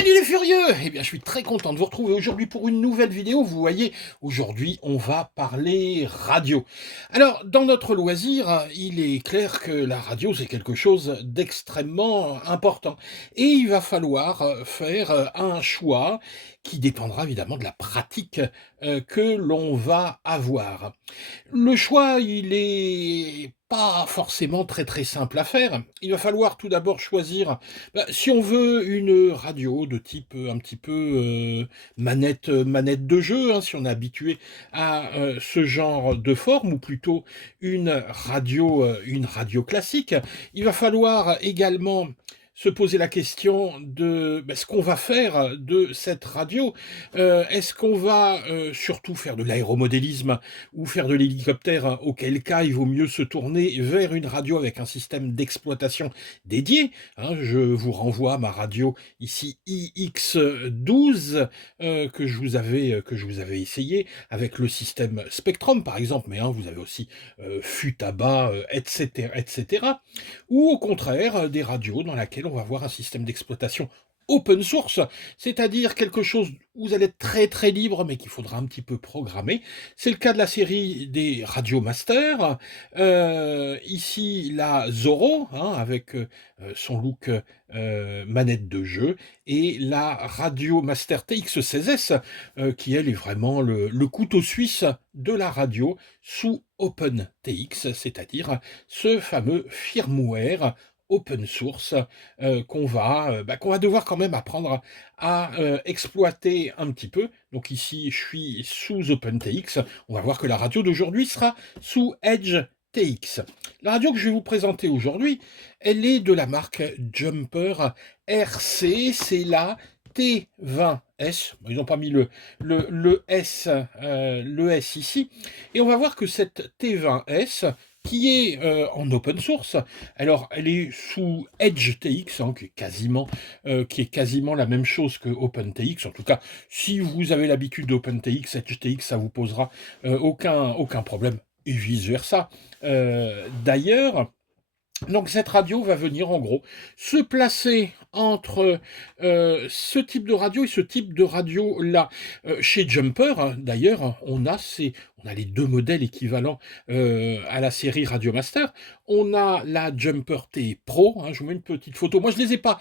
Salut les furieux! Eh bien, je suis très content de vous retrouver aujourd'hui pour une nouvelle vidéo. Vous voyez, aujourd'hui, on va parler radio. Alors, dans notre loisir, il est clair que la radio, c'est quelque chose d'extrêmement important. Et il va falloir faire un choix qui dépendra évidemment de la pratique que l'on va avoir. Le choix, il est pas forcément très simple à faire. Il va falloir tout d'abord choisir, si on veut une radio de type un petit peu manette de jeu, hein, si on est habitué à ce genre de forme, ou plutôt une radio classique, il va falloir également se poser la question de ce qu'on va faire de cette radio. Est-ce qu'on va surtout faire de l'aéromodélisme ou faire de l'hélicoptère, auquel cas il vaut mieux se tourner vers une radio avec un système d'exploitation dédié, hein. Je vous renvoie à ma radio ici iX12 que je vous avais essayé avec le système Spectrum par exemple, mais vous avez aussi Futaba, etc., etc. Ou au contraire des radios dans lesquelles on va avoir un système d'exploitation open source, c'est-à-dire quelque chose où vous allez être très libre, mais qu'il faudra un petit peu programmer. C'est le cas de la série des Radio Master. Ici, la Zorro, hein, avec son look manette de jeu, et la Radio Master TX16S, qui elle est vraiment le couteau suisse de la radio sous OpenTX, c'est-à-dire ce fameux firmware open source qu'on va devoir quand même apprendre à exploiter un petit peu. Donc ici, je suis sous OpenTX. On va voir que la radio d'aujourd'hui sera sous Edge TX. La radio que je vais vous présenter aujourd'hui, elle est de la marque Jumper RC. C'est la T20S. Ils n'ont pas mis le S ici. Et on va voir que cette T20S, qui est en open source. Alors, elle est sous Edge TX, hein, qui est quasiment la même chose que OpenTX. En tout cas, si vous avez l'habitude d'OpenTX, Edge TX, ça vous posera aucun problème, et vice-versa. D'ailleurs, donc cette radio va venir en gros se placer entre ce type de radio et ce type de radio là. Chez Jumper, hein, d'ailleurs, on a les deux modèles équivalents à la série Radio Master. On a la Jumper T Pro, hein, je vous mets une petite photo. Moi je les ai pas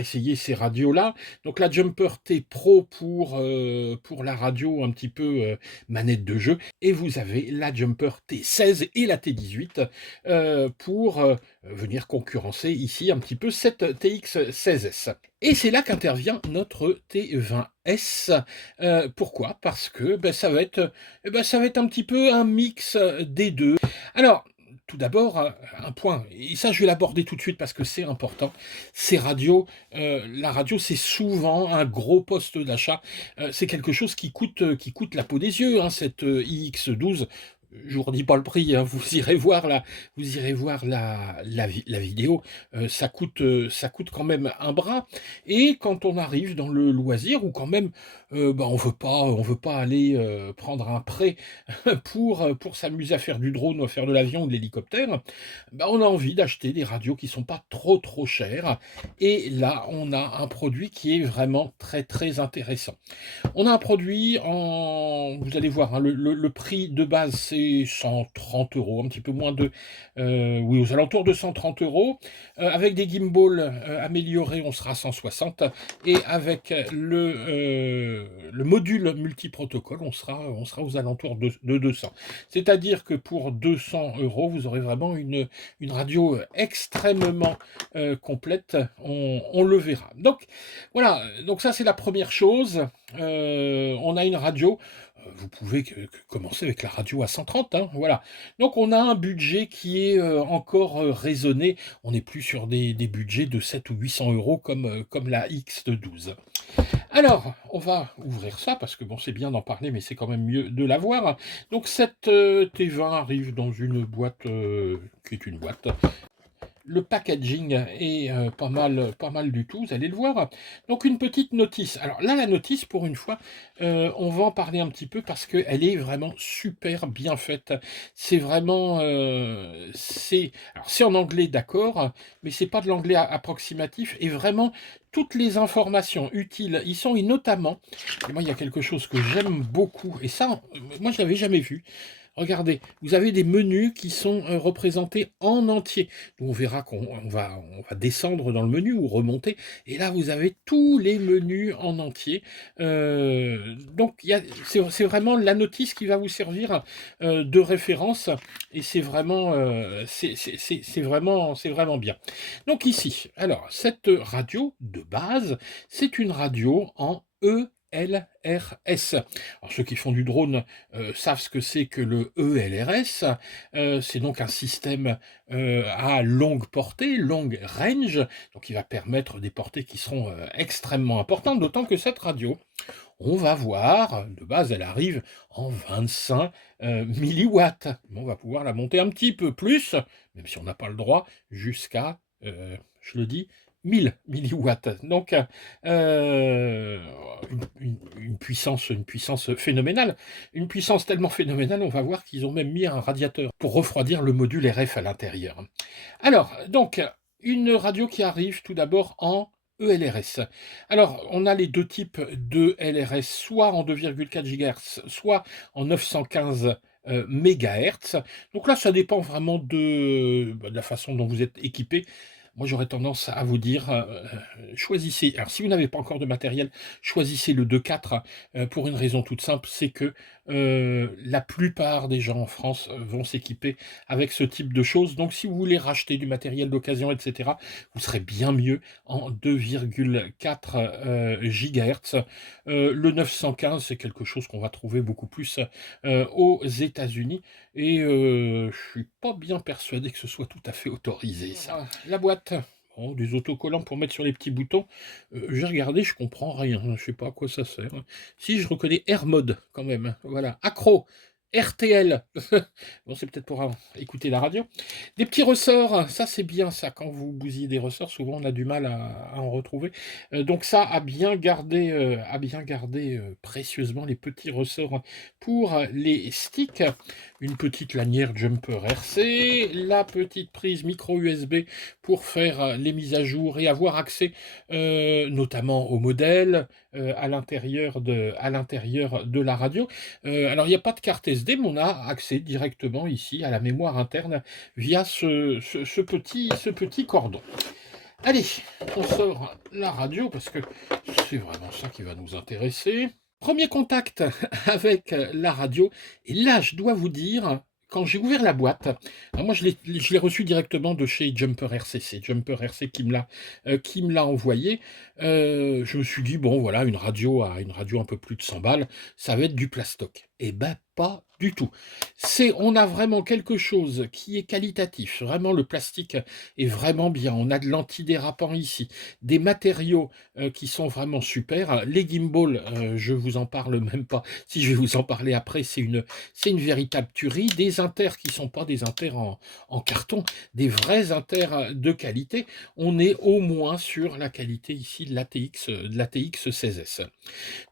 essayé ces radios là. Donc la Jumper T Pro pour la radio un petit peu manette de jeu, et vous avez la Jumper T16 et la T18 pour venir concurrencer ici un petit peu cette TX16S. Et c'est là qu'intervient notre T20S. Pourquoi? Parce que ça va être un petit peu un mix des deux. Alors, tout d'abord, un point, et ça je vais l'aborder tout de suite parce que c'est important, ces radios, la radio c'est souvent un gros poste d'achat, c'est quelque chose qui coûte la peau des yeux, hein, cette iX12. Je vous redis pas le prix, hein, vous irez voir la vidéo, ça coûte quand même un bras. Et quand on arrive dans le loisir, ou quand même on veut pas aller prendre un prêt pour s'amuser à faire du drone ou à faire de l'avion ou de l'hélicoptère, on a envie d'acheter des radios qui sont pas trop chères. Et là, on a un produit qui est vraiment très intéressant. On a un produit vous allez voir, hein, le prix de base c'est 130 €, un petit peu moins de, oui, aux alentours de 130 €. Avec des gimbals améliorés, on sera à 160, et avec le module multiprotocole, on sera aux alentours de 200. C'est-à-dire que pour 200 €, vous aurez vraiment une radio extrêmement complète, on le verra. Donc voilà, donc ça c'est la première chose. On a une radio, vous pouvez commencer avec la radio à 130, hein, voilà. Donc on a un budget qui est encore raisonné, on n'est plus sur des budgets de 700 ou 800 € comme la X12. Alors, on va ouvrir ça, parce que bon, c'est bien d'en parler, mais c'est quand même mieux de l'avoir. Donc cette T20 arrive dans une boîte qui est une boîte. le packaging est pas mal du tout, vous allez le voir. Donc une petite notice. Alors là, la notice, pour une fois, on va en parler un petit peu parce qu'elle est vraiment super bien faite. C'est vraiment, alors c'est en anglais, d'accord, mais c'est pas de l'anglais approximatif et vraiment toutes les informations utiles y sont, et notamment, et moi il y a quelque chose que j'aime beaucoup, et ça, moi je l'avais jamais vu. Regardez, vous avez des menus qui sont représentés en entier. Donc on verra on va descendre dans le menu ou remonter. Et là, vous avez tous les menus en entier. Donc c'est vraiment la notice qui va vous servir de référence. Et c'est vraiment, c'est vraiment bien. Donc ici, alors, cette radio de base, c'est une radio en ELRS. Alors, ceux qui font du drone savent ce que c'est que le ELRS. C'est donc un système à longue portée, longue range, donc il va permettre des portées qui seront extrêmement importantes, d'autant que cette radio, on va voir, de base elle arrive en 25 milliwatts. On va pouvoir la monter un petit peu plus, même si on n'a pas le droit, jusqu'à, je le dis, 1000 milliwatts. Donc une puissance phénoménale. Une puissance tellement phénoménale, on va voir qu'ils ont même mis un radiateur pour refroidir le module RF à l'intérieur. Alors, donc, une radio qui arrive tout d'abord en ELRS. Alors, on a les deux types de LRS, soit en 2,4 GHz, soit en 915 MHz. Donc là, ça dépend vraiment de la façon dont vous êtes équipé. Moi, j'aurais tendance à vous dire, choisissez. Alors, si vous n'avez pas encore de matériel, choisissez le 2.4 pour une raison toute simple, c'est que la plupart des gens en France vont s'équiper avec ce type de choses. Donc, si vous voulez racheter du matériel d'occasion, etc., vous serez bien mieux en 2,4 GHz. Le 915, c'est quelque chose qu'on va trouver beaucoup plus aux États-Unis. Et je suis pas bien persuadé que ce soit tout à fait autorisé, ça. La boîte. Bon, des autocollants pour mettre sur les petits boutons. J'ai regardé, je comprends rien. Je sais pas à quoi ça sert. Si, je reconnais AirMode quand même. Voilà. Accro. RTL. Bon, c'est peut-être pour écouter la radio. Des petits ressorts, ça c'est bien ça. Quand vous bousillez des ressorts, souvent on a du mal à en retrouver. Donc ça, à bien garder précieusement les petits ressorts pour les sticks. Une petite lanière jumper RC, la petite prise micro USB pour faire les mises à jour et avoir accès notamment au modèle à l'intérieur de la radio. Alors il n'y a pas de carte SD, mais on a accès directement ici à la mémoire interne via ce petit cordon. Allez, on sort la radio parce que c'est vraiment ça qui va nous intéresser. Premier contact avec la radio, et là je dois vous dire, quand j'ai ouvert la boîte, alors moi je l'ai reçu directement de chez Jumper RC, c'est Jumper RC qui me l'a envoyé. Je me suis dit, bon voilà, une radio un peu plus de 100 balles, ça va être du plastoc. Eh ben pas du tout. On a vraiment quelque chose qui est qualitatif. Vraiment, le plastique est vraiment bien. On a de l'antidérapant ici, des matériaux qui sont vraiment super. Les gimbals, je vous en parle même pas. Si je vais vous en parler après, c'est une véritable tuerie. Des inters qui sont pas des inters en carton, des vrais inters de qualité. On est au moins sur la qualité ici de l'ATX 16S.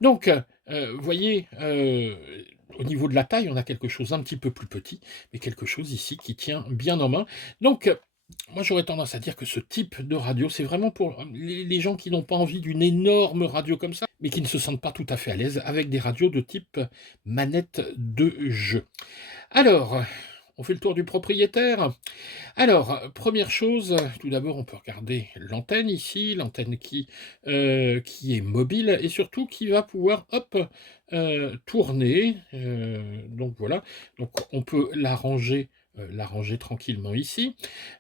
Donc, vous voyez, au niveau de la taille, on a quelque chose un petit peu plus petit, mais quelque chose ici qui tient bien en main. Donc, moi j'aurais tendance à dire que ce type de radio, c'est vraiment pour les gens qui n'ont pas envie d'une énorme radio comme ça, mais qui ne se sentent pas tout à fait à l'aise avec des radios de type manette de jeu. Alors, on fait le tour du propriétaire. Alors, première chose, tout d'abord, on peut regarder l'antenne ici, l'antenne qui est mobile et surtout qui va pouvoir, hop, tourner. Donc voilà, donc on peut la ranger tranquillement ici.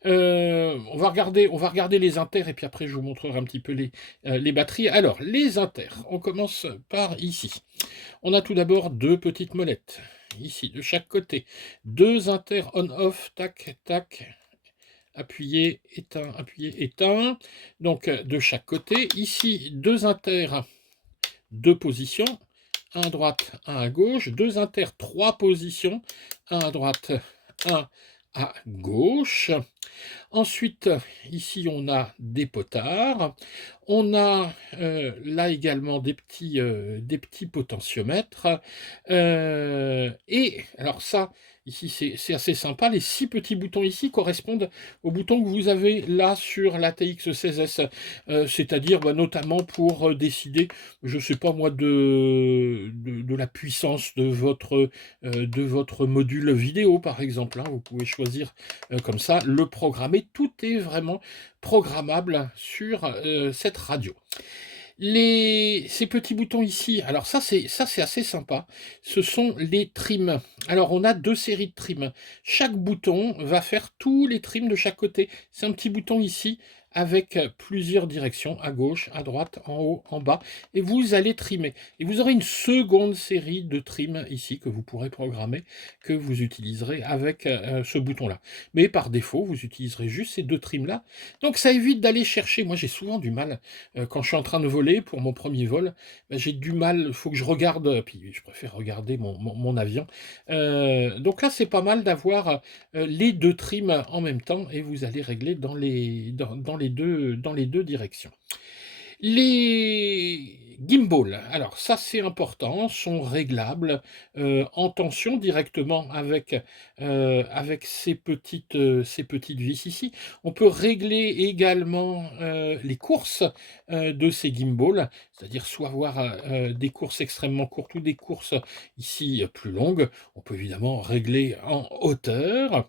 On va regarder les inters et puis après je vous montrerai un petit peu les batteries. Alors, les inters, on commence par ici. On a tout d'abord deux petites molettes, ici, de chaque côté. Deux inters on-off, tac, tac, appuyé, éteint. Donc, de chaque côté. Ici, deux inters, deux positions. Un à droite, un à gauche. Deux inters, trois positions. Un à droite, un à gauche. Ensuite, ici, on a des potards. On a là également des petits potentiomètres. Et alors ça, ici, c'est assez sympa. Les 6 petits boutons ici correspondent aux boutons que vous avez là sur la TX16S. C'est-à-dire bah, notamment pour décider, je ne sais pas moi, de la puissance de votre module vidéo, par exemple, hein. Vous pouvez choisir comme ça, le programmer. Tout est vraiment programmable sur cette radio. Ces petits boutons ici, alors ça c'est assez sympa, ce sont les trims. Alors on a 2 séries de trims. Chaque bouton va faire tous les trims de chaque côté. C'est un petit bouton ici avec plusieurs directions, à gauche, à droite, en haut, en bas, et vous allez trimer. Et vous aurez une seconde série de trims ici que vous pourrez programmer, que vous utiliserez avec ce bouton-là. Mais par défaut, vous utiliserez juste ces 2 trims-là. Donc ça évite d'aller chercher, moi j'ai souvent du mal quand je suis en train de voler, pour mon premier vol, ben, j'ai du mal, il faut que je regarde, puis je préfère regarder mon avion. Donc là, c'est pas mal d'avoir les 2 trims en même temps, et vous allez régler dans les deux directions. Les gimbals, alors ça c'est important, sont réglables en tension directement avec ces petites vis ici. On peut régler également les courses de ces gimbals, c'est-à-dire soit avoir des courses extrêmement courtes ou des courses ici plus longues. On peut évidemment régler en hauteur.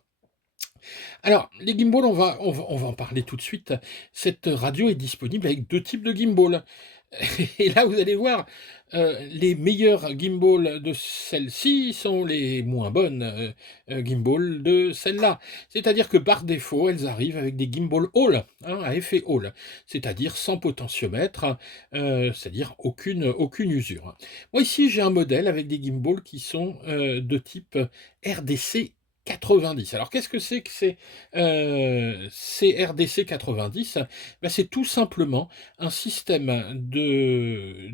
Alors, les gimbals, on va en parler tout de suite. Cette radio est disponible avec 2 types de gimbals. Et là, vous allez voir, les meilleures gimbals de celle-ci sont les moins bonnes gimbals de celle-là. C'est-à-dire que par défaut, elles arrivent avec des gimbals Hall, hein, à effet Hall, c'est-à-dire sans potentiomètre, c'est-à-dire aucune usure. Moi ici, j'ai un modèle avec des gimbals qui sont de type RDC 90. Alors qu'est-ce que ces RDC 90? Ben, c'est tout simplement un système de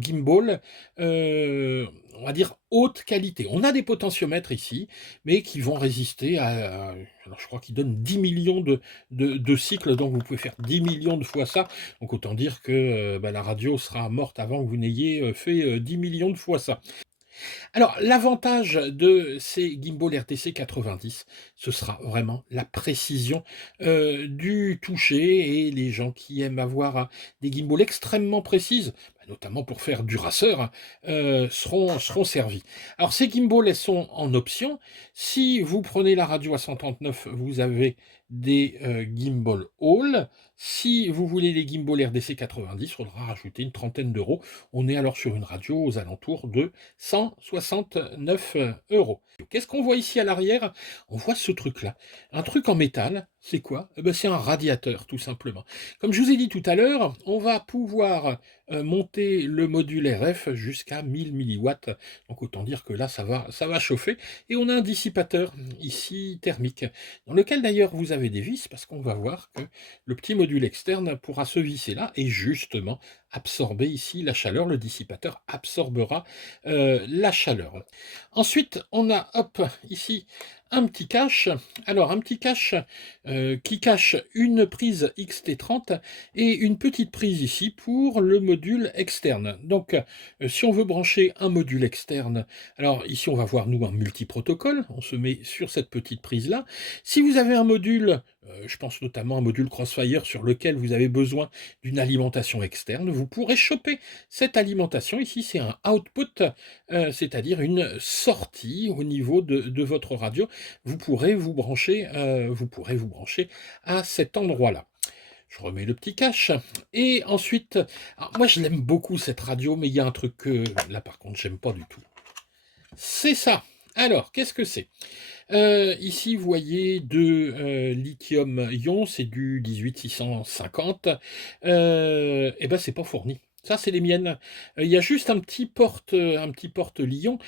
gimbal, on va dire haute qualité. On a des potentiomètres ici, mais qui vont résister alors je crois qu'ils donnent 10 millions de cycles, donc vous pouvez faire 10 millions de fois ça. Donc autant dire que ben, la radio sera morte avant que vous n'ayez fait 10 millions de fois ça. Alors, l'avantage de ces gimbals RTC 90, ce sera vraiment la précision du toucher, et les gens qui aiment avoir des gimbals extrêmement précises, bah, notamment pour faire du rasseur, seront servis. Alors, ces gimbals, elles sont en option. Si vous prenez la radio à 139, vous avez des gimbal Hall. Si vous voulez les gimbals RDC 90, il faudra rajouter une trentaine d'euros. On est alors sur une radio aux alentours de 169 euros. Qu'est-ce qu'on voit ici à l'arrière? On voit ce truc-là. Un truc en métal, c'est quoi? Eh ben, c'est un radiateur, tout simplement. Comme je vous ai dit tout à l'heure, on va pouvoir monter le module RF jusqu'à 1000 milliwatts. Donc autant dire que là, ça va chauffer. Et on a un dissipateur ici thermique, dans lequel d'ailleurs vous avez des vis, parce qu'on va voir que le petit module externe pourra se visser là et justement absorber ici la chaleur. Le dissipateur absorbera la chaleur. Ensuite, on a, hop, ici, un petit cache. Alors, un petit cache qui cache une prise XT30 et une petite prise ici pour le module externe. Donc, si on veut brancher un module externe, alors ici, on va voir, nous, un multiprotocole. On se met sur cette petite prise-là. Si vous avez un module, je pense notamment à un module Crossfire sur lequel vous avez besoin d'une alimentation externe, vous pourrez choper cette alimentation. Ici, c'est un output, c'est-à-dire une sortie au niveau de votre radio. Vous pourrez vous brancher à cet endroit-là. Je remets le petit cache. Et ensuite, alors moi je l'aime beaucoup cette radio, mais il y a un truc que là par contre j'aime pas du tout. C'est ça. Alors, qu'est-ce que c'est? Ici, vous voyez de lithium-ion, c'est du 18650. Et ben, c'est pas fourni. Ça, c'est les miennes. Il y a juste un petit porte-Lion,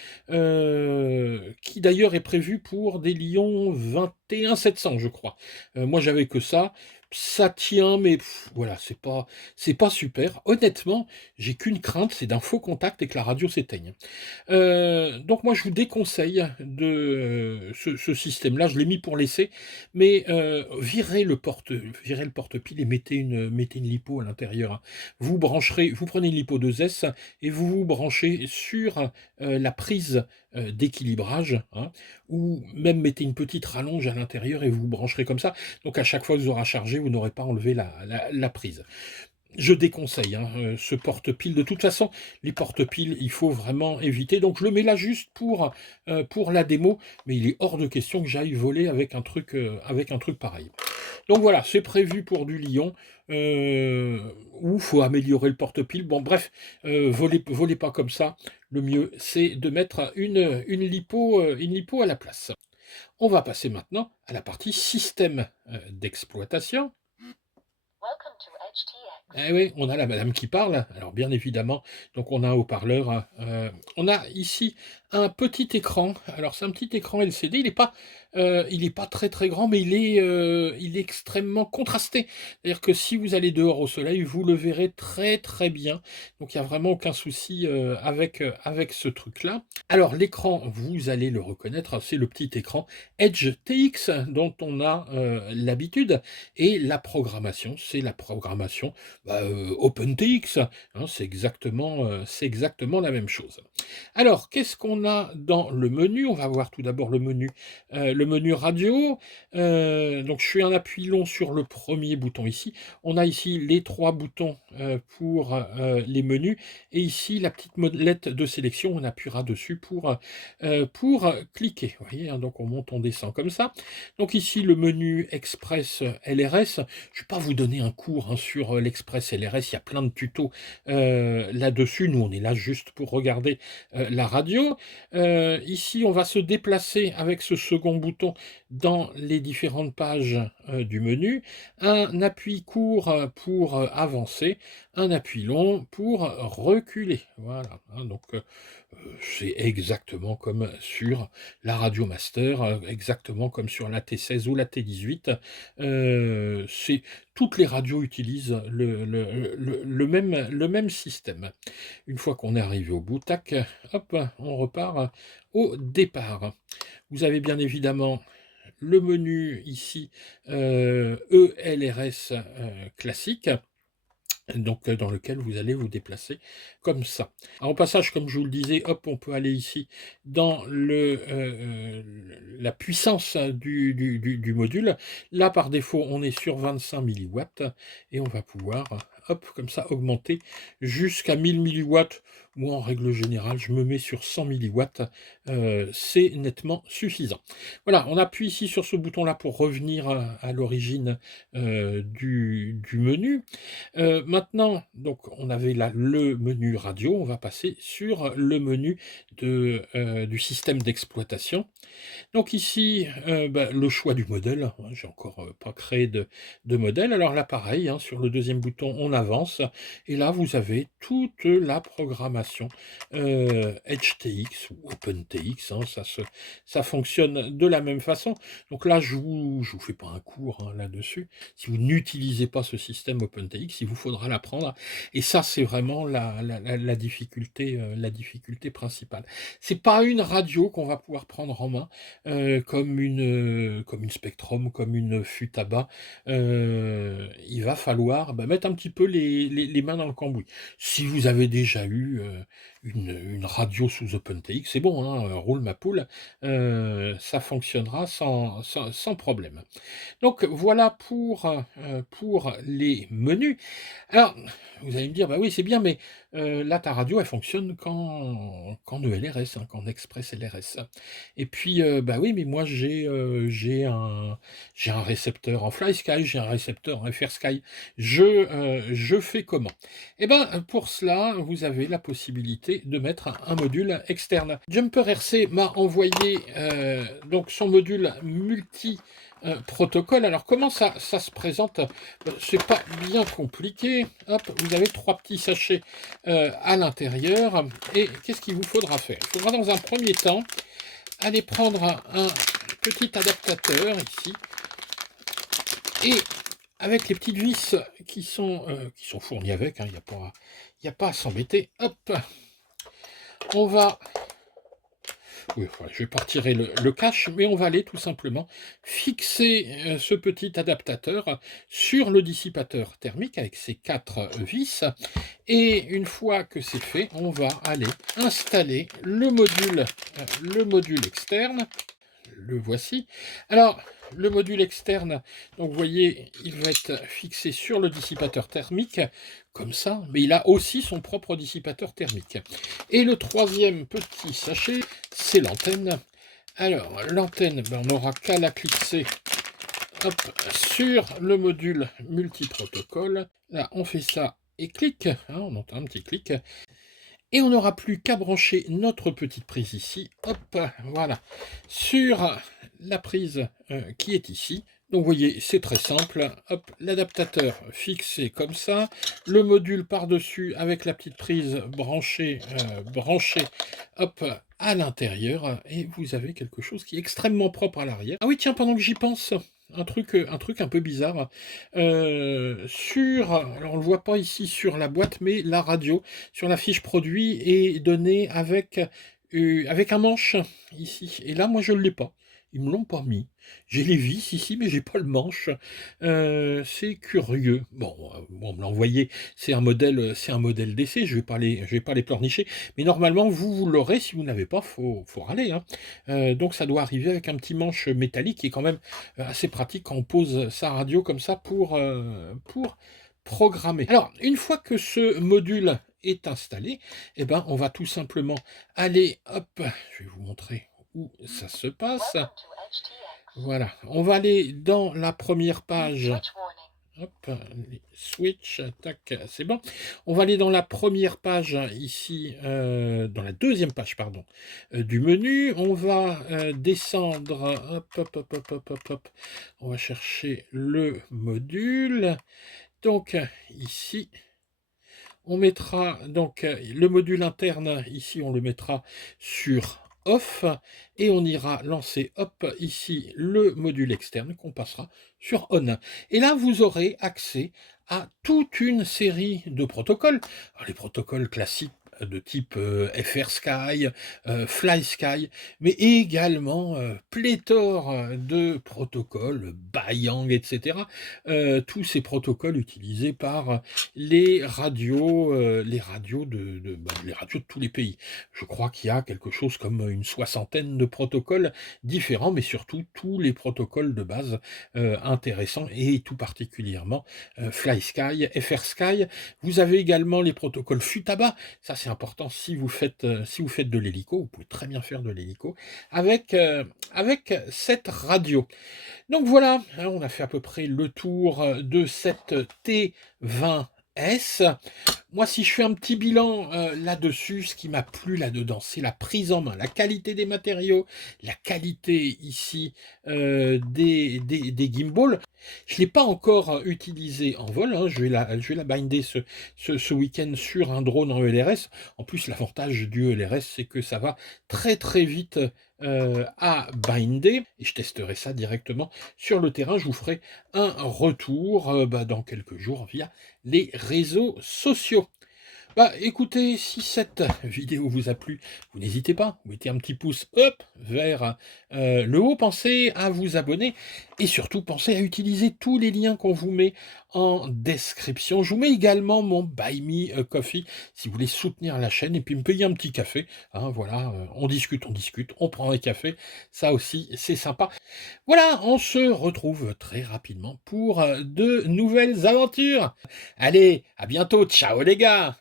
qui d'ailleurs est prévu pour des Lions 21700, je crois. Moi, j'avais que ça. Ça tient, mais voilà, c'est pas super. Honnêtement, j'ai qu'une crainte, c'est d'un faux contact et que la radio s'éteigne. Donc moi je vous déconseille de, ce système-là, je l'ai mis pour l'essai, mais virez le porte-pile et mettez une lipo à l'intérieur, hein. Vous prenez une lipo 2S et vous vous branchez sur, la prise, d'équilibrage, hein, ou même mettez une petite rallonge à l'intérieur et vous vous brancherez comme ça. Donc à chaque fois que vous aurez chargé, vous n'aurez pas enlevé la prise. Je déconseille, hein, ce porte-pile. De toute façon, les porte-piles, il faut vraiment éviter. Donc je le mets là juste pour la démo, mais il est hors de question que j'aille voler avec un truc pareil. Donc voilà, c'est prévu pour du Lion, où il faut améliorer le porte-pile. Bon bref, volez pas comme ça. Le mieux, c'est de mettre une lipo à la place. On va passer maintenant à la partie système, d'exploitation. Eh oui, on a la madame qui parle. Alors bien évidemment, donc on a un haut-parleur. On a ici un petit écran. Alors c'est un petit écran LCD. Il est pas très très grand, mais il est extrêmement contrasté. C'est-à-dire que si vous allez dehors au soleil, vous le verrez très très bien. Donc il n'y a vraiment aucun souci avec ce truc-là. Alors l'écran, vous allez le reconnaître, c'est le petit écran Edge TX dont on a l'habitude. Et la programmation, c'est la programmation OpenTX, hein, c'est exactement la même chose. Alors, qu'est-ce qu'on a dans le menu? On va voir tout d'abord le menu radio. Donc, je fais un appui long sur le premier bouton ici. On a ici les 3 boutons pour les menus. Et ici, la petite molette de sélection, on appuiera dessus pour cliquer. Vous voyez, hein, donc on monte, on descend comme ça. Donc ici, le menu Express LRS. Je ne vais pas vous donner un cours, hein, sur l'Express LRS, il y a plein de tutos là-dessus. Nous, on est là juste pour regarder la radio. Ici, on va se déplacer avec ce second bouton dans les différentes pages du menu. Un appui court pour avancer, un appui long pour reculer. Voilà, hein, donc c'est exactement comme sur la Radio Master, exactement comme sur la T16 ou la T18. Toutes les radios utilisent le même système. Une fois qu'on est arrivé au bout, tac, hop, on repart au départ. Vous avez bien évidemment le menu ici, ELRS classique, donc dans lequel vous allez vous déplacer comme ça. Alors, au passage, comme je vous le disais, hop, on peut aller ici dans la puissance du module. Là, par défaut, on est sur 25 milliwatts et on va pouvoir, hop, comme ça, augmenter jusqu'à 1000 milliwatts. Moi, en règle générale, je me mets sur 100 milliwatts. C'est nettement suffisant. Voilà, on appuie ici sur ce bouton-là pour revenir à l'origine du menu. Maintenant, donc on avait là le menu radio, on va passer sur le menu du système d'exploitation. Donc ici, le choix du modèle, hein, j'ai encore pas créé de modèle. Alors là, pareil, hein, sur le deuxième bouton, on avance. Et là, vous avez toute la programmation HTX ou OpenTX, hein, ça fonctionne de la même façon. Donc là, je vous fais pas un cours, hein, là-dessus. Si vous n'utilisez pas ce système OpenTX, il vous faudra l'apprendre. Et ça, c'est vraiment la difficulté principale. C'est pas une radio qu'on va pouvoir prendre en main, comme une Spectrum, comme une Futaba. Il va falloir mettre un petit peu les mains dans le cambouis. Si vous avez déjà eu une radio sous OpenTX, c'est bon, hein, roule ma poule, ça fonctionnera sans problème. Donc voilà pour les menus. Alors, vous allez me dire, bah oui, c'est bien, mais là, ta radio, elle fonctionne qu'en ELRS, hein, qu'en Express LRS. Et puis, bah oui, mais moi, j'ai un récepteur en FlySky, j'ai un récepteur en FrSky. Je fais comment? Eh ben, pour cela, vous avez la possibilité de mettre un module externe. Jumper RC m'a envoyé donc son module multi protocole. Alors comment ça se présente? C'est pas bien compliqué. Hop, vous avez 3 petits sachets à l'intérieur. Et qu'est-ce qu'il vous faudra faire? Il faudra dans un premier temps aller prendre un petit adaptateur ici et avec les petites vis qui sont fournies avec, hein, il y a pas à s'embêter. Hop, on va oui, enfin, je vais pas retirer le cache, mais on va aller tout simplement fixer ce petit adaptateur sur le dissipateur thermique avec ses 4 vis. Et une fois que c'est fait, on va aller installer le module externe. Le voici. Alors, le module externe, donc vous voyez, il va être fixé sur le dissipateur thermique, comme ça, mais il a aussi son propre dissipateur thermique. Et le troisième petit sachet, c'est l'antenne. Alors, l'antenne, ben, on n'aura qu'à la clipser hop, sur le module multiprotocole. Là, on fait ça et clic, hein, on entend un petit clic. Et on n'aura plus qu'à brancher notre petite prise ici, hop, voilà, sur la prise qui est ici. Donc vous voyez, c'est très simple, hop, l'adaptateur fixé comme ça, le module par-dessus avec la petite prise branchée, hop, à l'intérieur, et vous avez quelque chose qui est extrêmement propre à l'arrière. Ah oui, tiens, pendant que j'y pense, un truc un peu bizarre, alors on le voit pas ici sur la boîte, mais la radio, sur la fiche produit, est donnée avec un manche, ici. Et là, moi, je ne l'ai pas. Ils me l'ont pas mis. J'ai les vis ici, mais j'ai pas le manche. C'est curieux. Bon, on me l'a envoyé. C'est un modèle d'essai. Je vais pas les pleurnicher. Mais normalement, vous l'aurez. Si vous n'avez pas, faut râler, hein. Donc, ça doit arriver avec un petit manche métallique qui est quand même assez pratique quand on pose sa radio comme ça pour programmer. Alors, une fois que ce module est installé, eh ben, on va tout simplement aller, hop, je vais vous montrer où ça se passe. Voilà, on va aller dans la première page. Hop, les switch, tac, c'est bon. On va aller dans la première page ici, dans la deuxième page, pardon, du menu. On va descendre, hop, hop, hop, hop, hop, hop, hop. On va chercher le module. Donc ici, on mettra donc le module interne, ici on le mettra sur off et on ira lancer hop ici le module externe qu'on passera sur on. Et là vous aurez accès à toute une série de protocoles. Alors, les protocoles classiques de type FR Sky, Fly Sky, mais également pléthore de protocoles, Bayang, etc. Tous ces protocoles utilisés par les radios les radios de tous les pays. Je crois qu'il y a quelque chose comme une soixantaine de protocoles différents, mais surtout tous les protocoles de base intéressants et tout particulièrement Fly Sky, FR Sky. Vous avez également les protocoles Futaba. Ça c'est important si vous faites de l'hélico. Vous pouvez très bien faire de l'hélico avec cette radio. Donc voilà, hein, on a fait à peu près le tour de cette T20S. Moi, si je fais un petit bilan là-dessus, ce qui m'a plu là-dedans, c'est la prise en main, la qualité des matériaux, la qualité ici des gimbals. Je ne l'ai pas encore utilisé en vol, hein. Je vais la binder ce week-end sur un drone en ELRS. En plus, l'avantage du ELRS, c'est que ça va très très vite à binder. Et je testerai ça directement sur le terrain. Je vous ferai un retour dans quelques jours via les réseaux sociaux. Bah écoutez, si cette vidéo vous a plu, vous n'hésitez pas, vous mettez un petit pouce up vers le haut, pensez à vous abonner et surtout pensez à utiliser tous les liens qu'on vous met en description. Je vous mets également mon Buy Me Coffee si vous voulez soutenir la chaîne et puis me payer un petit café. Hein, voilà, on discute, on prend un café, ça aussi c'est sympa. Voilà, on se retrouve très rapidement pour de nouvelles aventures. Allez, à bientôt, ciao les gars!